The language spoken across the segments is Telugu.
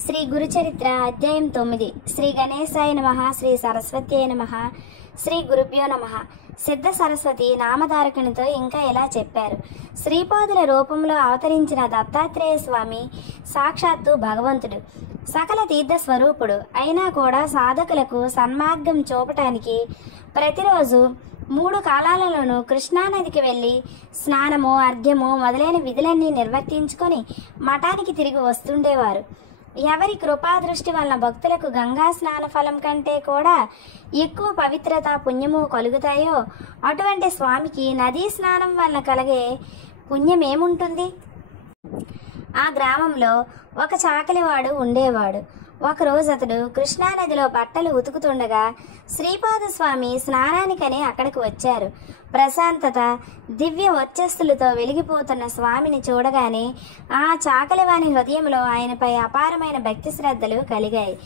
శ్రీ గురుచరిత్ర అధ్యాయం 9. శ్రీ గణేశాయ నమః. శ్రీ సరస్వత్యై నమః. శ్రీ గురుభ్యో నమః. సిద్ధ సరస్వతి నామధారకునితో ఇంకా ఇలా చెప్పారు. శ్రీపాదుల రూపంలో అవతరించిన దత్తాత్రేయ స్వామి సాక్షాత్తు భగవంతుడు, సకల తీర్థ స్వరూపుడు. అయినా కూడా సాధకులకు సన్మార్గం చూపటానికి ప్రతిరోజు 3 కాలాలలోనూ కృష్ణానదికి వెళ్ళి స్నానము, అర్ఘ్యము మొదలైన విధులన్నీ నిర్వర్తించుకొని మఠానికి తిరిగి వస్తుండేవారు. ఎవరి కృపాదృష్టి వలన భక్తులకు గంగా స్నాన ఫలం కంటే కూడా ఎక్కువ పవిత్రత, పుణ్యము కలుగుతాయో అటువంటి స్వామికి నదీ స్నానం వలన కలిగే పుణ్యమేముంటుంది? ఆ గ్రామంలో ఒక చాకలివాడు ఉండేవాడు. ఒకరోజు అతడు కృష్ణానదిలో బట్టలు ఉతుకుతుండగా శ్రీపాద స్వామి స్నానానికని అక్కడికి వచ్చారు. ప్రశాంతత, దివ్య వర్చస్సులతో వెలిగిపోతున్న స్వామిని చూడగానే ఆ చాకలివాని హృదయంలో ఆయనపై అపారమైన భక్తి శ్రద్ధలు కలిగాయి.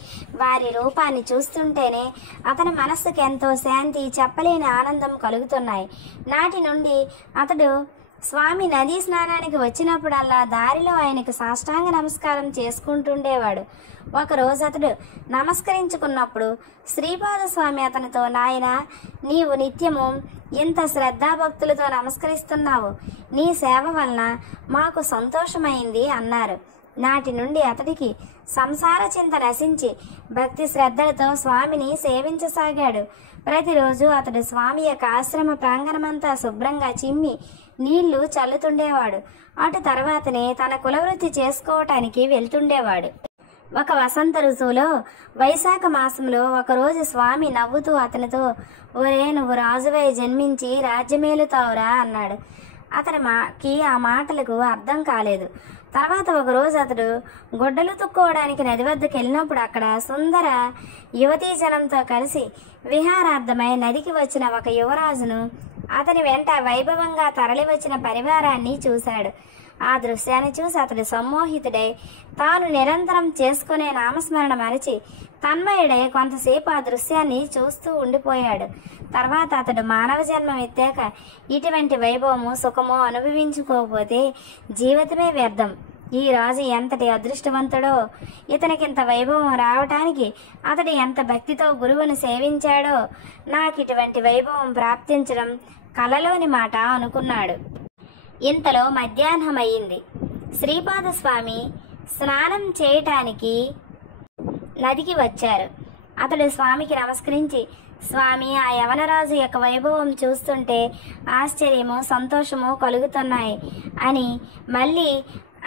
వారి రూపాన్ని చూస్తుంటేనే అతని మనస్సుకు ఎంతో శాంతి, చెప్పలేని ఆనందం కలుగుతున్నాయి. నాటి నుండి అతడు స్వామి నదీ స్నానానికి వచ్చినప్పుడల్లా దారిలో ఆయనకు సాష్టాంగ నమస్కారం చేసుకుంటుండేవాడు. ఒకరోజు అతడు నమస్కరించుకున్నప్పుడు శ్రీపాద స్వామి అతనితో, నాయనా, నీవు నిత్యము ఎంత శ్రద్ధాభక్తులతో నమస్కరిస్తున్నావు, నీ సేవ వలన మాకు సంతోషమైంది అన్నారు. నాటి నుండి అతడికి సంసార చింత నశించి భక్తి శ్రద్ధలతో స్వామిని సేవించసాగాడు. ప్రతిరోజు అతడు స్వామి యొక్క ఆశ్రమ ప్రాంగణమంతా శుభ్రంగా చిమ్మి నీళ్లు చల్లుతుండేవాడు. అటు తర్వాతనే తన కులవృత్తి చేసుకోవటానికి వెళ్తుండేవాడు. ఒక వసంత ఋతువులో వైశాఖ మాసంలో ఒకరోజు స్వామి నవ్వుతూ అతనితో, ఒరే, నువ్వు రాజువై జన్మించి రాజ్యమేలుతావురా అన్నాడు. అతనికి ఆ మాటలకు అర్థం కాలేదు. తర్వాత ఒకరోజు అతడు గుడ్డలు తుక్కోవడానికి నది వద్దకు వెళ్ళినప్పుడు అక్కడ సుందర యువతీ జనంతో కలిసి విహారార్థమై నదికి వచ్చిన ఒక యువరాజును, అతని వెంట వైభవంగా తరలి వచ్చిన పరివారాన్ని చూశాడు. ఆ దృశ్యాన్ని చూసి అతడు సమ్మోహితుడై తాను నిరంతరం చేసుకునే నామస్మరణ మరచి తన్మయుడై కొంతసేపు ఆ దృశ్యాన్ని చూస్తూ ఉండిపోయాడు. తర్వాత అతడు మానవ జన్మం ఎత్తాక ఇటువంటి వైభవము, సుఖము అనుభవించుకోకపోతే జీవితమే వ్యర్థం. ఈ రాజు ఎంతటి అదృష్టవంతుడో! ఇతనికింత వైభవం రావటానికి అతడు ఎంత భక్తితో గురువును సేవించాడో! నాకు ఇటువంటి వైభవం ప్రాప్తించడం కలలోని మాట అనుకున్నాడు. ఇంతలో మధ్యాహ్నం అయింది. శ్రీపాద స్వామి స్నానం చేయటానికి నదికి వచ్చారు. అతడు స్వామికి నమస్కరించి, స్వామి, ఆ యవనరాజు యొక్క వైభవం చూస్తుంటే ఆశ్చర్యము, సంతోషము కలుగుతున్నాయి అని, మళ్ళీ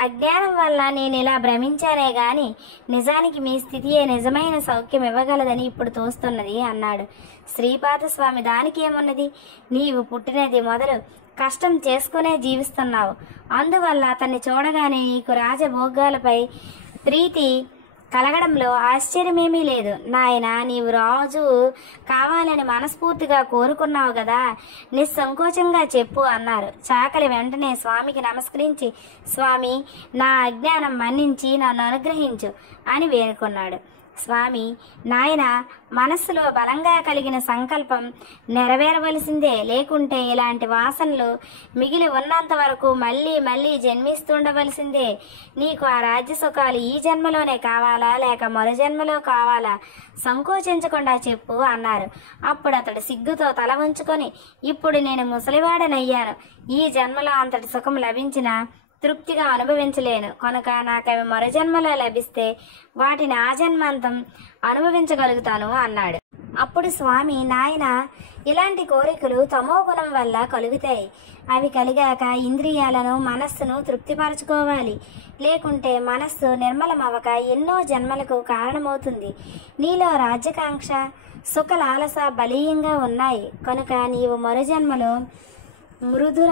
అజ్ఞానం వల్ల నేను ఇలా భ్రమించానే గాని నిజానికి మీ స్థితియే నిజమైన సౌఖ్యం ఇవ్వగలదని ఇప్పుడు తోస్తున్నది అన్నాడు. శ్రీపాద స్వామి, దానికి ఏమున్నది? నీవు పుట్టినది మొదలు కష్టం చేసుకునే జీవిస్తున్నావు. అందువల్ల అతన్ని చూడగానే నీకు రాజభోగాలపై ప్రీతి కలగడంలో ఆశ్చర్యమేమీ లేదు. నాయనా, నీవు రాజు కావాలని మనస్ఫూర్తిగా కోరుకున్నావు కదా, నిస్సంకోచంగా చెప్పు అన్నారు. చాకలి వెంటనే స్వామికి నమస్కరించి, స్వామి, నా అజ్ఞానం మన్నించి నన్ను అనుగ్రహించు అని వేడుకున్నాడు. స్వామి, నాయన, మనస్సులో బలంగా కలిగిన సంకల్పం నెరవేరవలసిందే, లేకుంటే ఇలాంటి వాసనలు మిగిలి ఉన్నంత వరకు మళ్ళీ మళ్ళీ జన్మిస్తుండవలసిందే. నీకు ఆ రాజ్య సుఖాలు ఈ జన్మలోనే కావాలా లేక మరో జన్మలో కావాలా? సంకోచించకుండా చెప్పు అన్నారు. అప్పుడు అతడు సిగ్గుతో తల వంచుకొని, ఇప్పుడు నేను ముసలివాడనయ్యాను. ఈ జన్మలో అంతటి సుఖం లభించినా తృప్తిగా అనుభవించలేను. కనుక నాకవి మరో జన్మలో లభిస్తే వాటిని ఆ జన్మాంతం అనుభవించగలుగుతాను అన్నాడు. అప్పుడు స్వామి, నాయన, ఇలాంటి కోరికలు తమో గుణం వల్ల కలుగుతాయి. అవి కలిగాక ఇంద్రియాలను, మనస్సును తృప్తిపరచుకోవాలి. లేకుంటే మనస్సు నిర్మలమవక ఎన్నో జన్మలకు కారణమవుతుంది. నీలో రాజ్యకాంక్ష, సుఖ లాలస బలీయంగా ఉన్నాయి. కనుక నీవు మరో జన్మలో మృదుర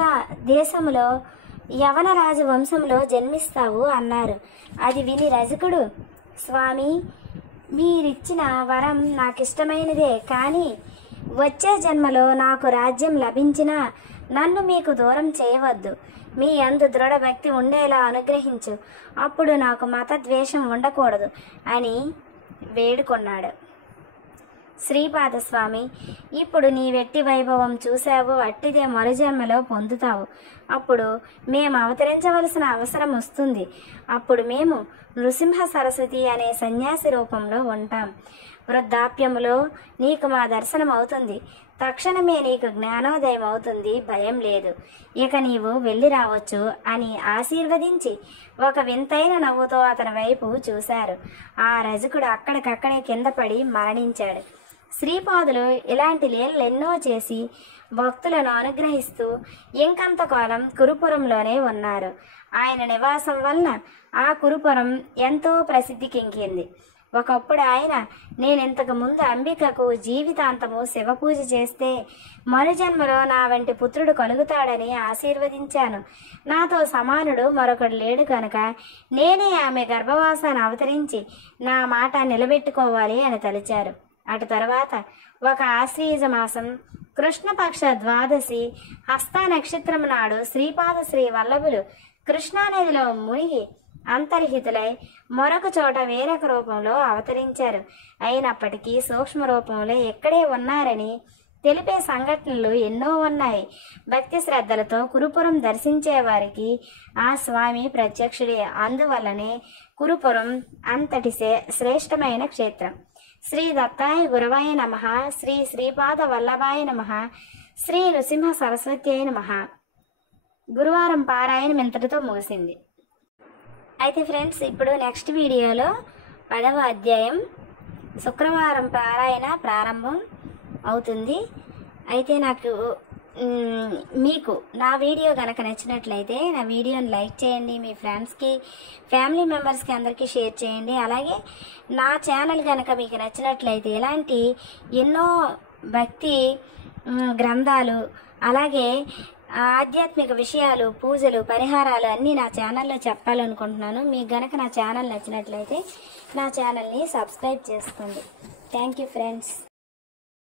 దేశములో యవన రాజు వంశంలో జన్మిస్తావు అన్నారు. అది విని రజకుడు, స్వామి, మీరిచ్చిన వరం నాకిష్టమైనదే, కానీ వచ్చే జన్మలో నాకు రాజ్యం లభించినా నన్ను మీకు దూరం చేయవద్దు. మీ యందు దృఢ భక్తి ఉండేలా అనుగ్రహించు. అప్పుడు నాకు మతద్వేషం ఉండకూడదు అని వేడుకొన్నాడు. శ్రీపాద స్వామి, ఇప్పుడు నీ వెట్టి వైభవం చూసావు, అట్టిదే మరుజన్మలో పొందుతావు. అప్పుడు మేము అవతరించవలసిన అవసరం వస్తుంది. అప్పుడు మేము నృసింహ సరస్వతి అనే సన్యాసి రూపంలో ఉంటాం. వృద్ధాప్యములో నీకు మా దర్శనం అవుతుంది. తక్షణమే నీకు జ్ఞానోదయం అవుతుంది. భయం లేదు. ఇక నీవు వెళ్ళి రావచ్చు అని ఆశీర్వదించి ఒక వింతైన నవ్వుతో అతని వైపు చూశారు. ఆ రజకుడు అక్కడికక్కడే కింద పడి మరణించాడు. శ్రీపాదులు ఇలాంటి లీలలెన్నో చేసి భక్తులను అనుగ్రహిస్తూ ఇంకంతకాలం కురుపురంలోనే ఉన్నారు. ఆయన నివాసం వలన ఆ కురుపురం ఎంతో ప్రసిద్ధికెక్కింది. ఒకప్పుడు ఆయన, నేనింతకు ముందు అంబికకు జీవితాంతము శివపూజ చేస్తే మరుజన్మలో నా వంటి పుత్రుడు కలుగుతాడని ఆశీర్వదించాను. నాతో సమానుడు మరొకడు లేడు కనుక నేనే ఆమె గర్భవాసాన్ని అవతరించి నా మాట నిలబెట్టుకోవాలి అని తలిచారు. అటు తర్వాత ఒక ఆశ్వీజ మాసం కృష్ణపక్ష ద్వాదశి హస్త నక్షత్రం నాడు శ్రీపాద శ్రీ వల్లభులు కృష్ణానదిలో మునిగి అంతర్హితులై మరొక చోట వేరొక రూపంలో అవతరించారు. అయినప్పటికీ సూక్ష్మ రూపంలో ఎక్కడే ఉన్నారని తెలిపే సంఘటనలు ఎన్నో ఉన్నాయి. భక్తి శ్రద్ధలతో కురుపురం దర్శించే వారికి ఆ స్వామి ప్రత్యక్షుడే. అందువల్లనే కురుపురం అంతటి శ్రేష్టమైన క్షేత్రం. శ్రీ దత్తాయ గురవాయ నమః. శ్రీ శ్రీపాద వల్లభాయ నమః. శ్రీ నృసింహ సరస్వత్యాయ నమః. గురువారం పారాయణం ఇంతటితో ముగిసింది. అయితే ఫ్రెండ్స్, ఇప్పుడు నెక్స్ట్ వీడియోలో 10వ అధ్యాయం శుక్రవారం పారాయణ ప్రారంభం అవుతుంది. అయితే మీకు నా వీడియో కనుక నచ్చినట్లయితే నా వీడియోని లైక్ చేయండి. మీ ఫ్రెండ్స్కి, ఫ్యామిలీ మెంబర్స్కి అందరికీ షేర్ చేయండి. అలాగే నా ఛానల్ కనుక మీకు నచ్చినట్లయితే ఇలాంటి ఎన్నో భక్తి గ్రంథాలు, అలాగే ఆధ్యాత్మిక విషయాలు, పూజలు, పరిహారాలు అన్నీ నా ఛానల్లో చెప్పాలనుకుంటున్నాను. మీకు గనక నా ఛానల్ నచ్చినట్లయితే నా ఛానల్ని సబ్స్క్రైబ్ చేసుకోండి. Thank you friends.